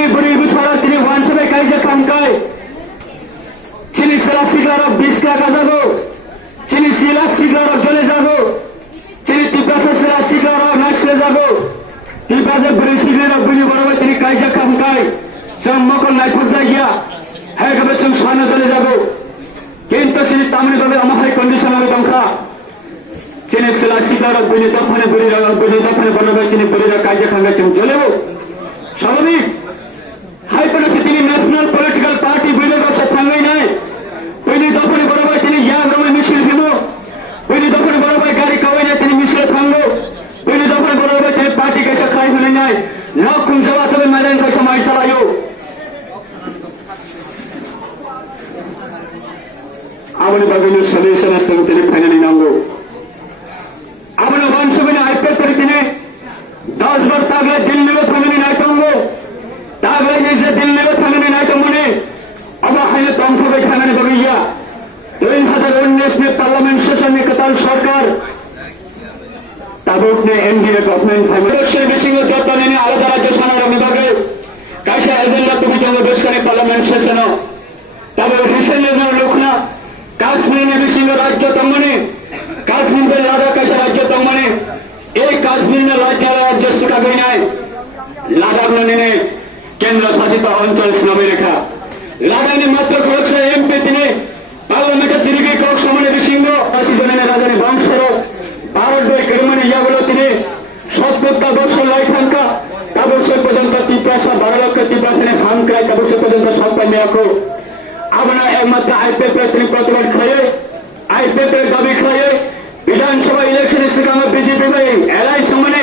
Chini buri gutsara tini wansabe kaija kamkai. Chini sila sigara biska kazago. Chini sila sigara jole jago. Chini tipasa sila sigara nashe jago. Tipasa buri sigara buri barabai tini kaija kamkai. Sam mokol nai purja gya. Hai kabe sam sana jole jago. Kinto chini tamni dobe amahai condition ame dongkha. Chini sila sigara buri dafane barabai chini buri ra kaija kamkai chini jole bo. স্বাভাবিক হাইপোনেসি তিনি national political party বিলের কথা থাঙ্গাই নাই তিনি দখলে বড় ভাই তিনি ইয়াগ রমে মিছিল দিব তিনি দখলে বড় ভাই গাড়ি কাওয়াই নাই তিনি মিছিল থাঙ্গো তিনি দখলে বড় ভাই তিনি পার্টি কেসে খাই হলে নাই না কোন জবা তবে মাইলেন পয়সা মাই চালায়ো আমনে বাগিনো সলিউশন আছে তিনি ফাইনালি নাঙ্গো আমনে বানসবিনে আইপে করে তিনি 10 বার তাগলে দিল্লি में থামিনি নাই তঙ্গো তাগলে যে দিল্লি में থামিনি নাই তঙ্গনে আবা হাইলে তঙ্গ বেখানে বগিয়া 2019 में पार्लियामेंट सेशन में कतार सरकार ताबुक ने एनडीए गवर्नमेंट फाइनेंशियल मिसिंग दत्तने ने आलादा राज्य सानार विभागे काशा एजेंडा তুমি জঙ্গ বেশকানে পার্লামেন্ট সেশন তবে রিসেন্টলি লোকনা কাশ্মীর ने मिसिंग राज्य তঙ্গনে কাশ্মীর में लादाख काशा राज्य तंगने এই কাশ্মীর রাজ্য শিক্ষা গই নাই লাদাখ নিয়ে কেন্দ্র শাসিত অঞ্চল নামে রেখা লাদাখে মাত্র কয়েকশো এমপি তিনি পার্লামেন্টে চিরিকে কক সমানে বিসিংহ রাজধানী রাজধানী বংশর ভারত কেরমানি ইয়াগুলো তিনি 70 বছর লাই থাকা তাবছর পর্যন্ত তিপ্রাসা 12 লক্ষ তিপ্রাসনে হামক্রায় তাবছর পর্যন্ত সম্পন্ন রাখো আমরা একমাত্র আইপিএফ তিনি প্রতিবাদ খাইয়ে আইপিএফ এর দাবি খাইয়ে विधानसभा इलेक्शन सिखामा बीजेपी भाई एलायंस संगने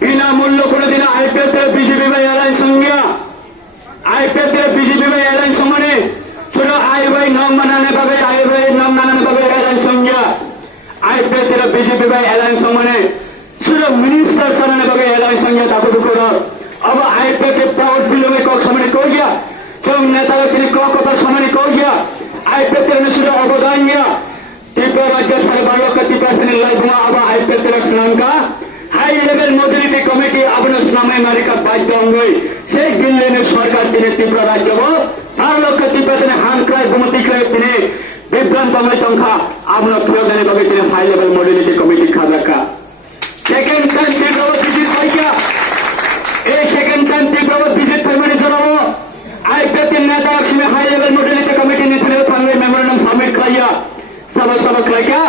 बिना मूल्य कोनो दिन आईपीएफ बीजेपी भाई एलायंस संज्ञा आईपीएफ बीजेपी भाई एलायंस संगने छोड़ो आई भाई नाम मनाने बाबे आई भाई नाम मनाने बाबे एलायंस संज्ञा आईपीएफ बीजेपी भाई एलायंस संगने छोड़ो मिनिस्टर सनाने बाबे एलायंस संज्ञा ताको दुकोरा अब आईपीएफ प्राउड फिल्म में कौक समने को गया सब नेता के कौक कथा समने को गया आईपीएफ ने छोड़ो अवदान गया त्रिपुरा राज्य 12.5 लक्ष त्रिपुरा लाइफमा अब IPF Sri Lanka high level mobility committee अब नामे नारिका बाध्य अंगई से दिल्ली सरकार तीन त्रिपुरा राज्य 12 लक्ष त्रिपुरा हान क्राय गुमती क्राय तीन विभ्रांत तंखा अब प्रयोजन भावे तीन हाई लेवल मोबिलिटी कमिटी खा रखा सेकेंड टाइम त्रिपुरा विजिट पाइका ए सेकेंड टाइम त्रिपुरा विजिट पाइमाने जनाबो आईपीएफ नेता Lakshmi high level mobility committee नीति थांगे मेमोरेंडम सबमिट खाइया सब क्या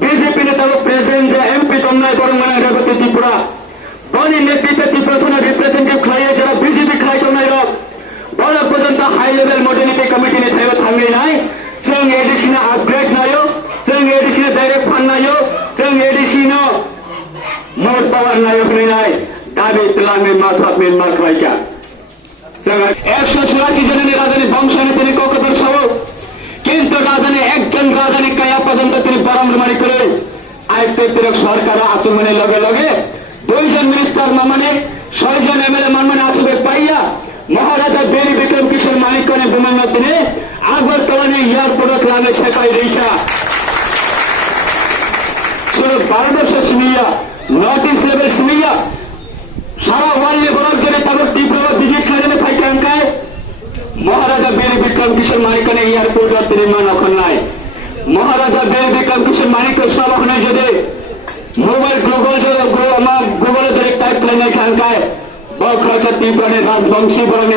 बीजेपी ने तब प्रेसिडेंट एमपी तमनाय परमना रेवती त्रिपुरा बनी नेतृत्व त्रिपुरा सना रिप्रेजेंटेटिव खाइए जरा बीजेपी खाई तमनाय रक बड़ा पर्यंत हाई लेवल मोबिलिटी कमिटी ने थायो थांगे नाय जों एडिशनल अपग्रेड नायो जों एडिशनल डायरेक्ट फंड नायो जों एडिशनल मोर पावर नायो नाय दाबी तलामे मासात मेनमार खाइका जों 184 जन राजधानी बंशने তিনি কলকাতার সভা কিন্তু রাজধানী একজন রাজধানী কায়া পর্যন্ত তিনি বরামরমানি করে আইপিএফ সরকার আচরণের লগে লগে 2 জন মিনিস্টার মানে 6 জন এমএলএ মানে আসবে পাইয়া মহারাজা বেরি বিক্রম কিশোর মানিকনে বিমান দিনে আগরতলা এয়ারপোর্ট লানে ঠেকাই রেখা শুধু ভারতবর্ষ সিমিয়া নর্থ ইস্ট লেভেল সিমিয়া সারা ওয়ার্ল্ডে বড় জনে তাদের তীব্র বিজয় খাজনে ফাইকে আঙ্কায় মহারাজা বেরি বিক্রম কিশোর মানিকনে এয়ারপোর্ট নির্মাণ এখন নাই মহারাজা বেরি বিক্রম কিশোর মানিক সব ওখানে যদি মোবাইল গুগল টাইপ লাইনে খানকায় বড় খরচা তীব্র রাজবংশী বরণে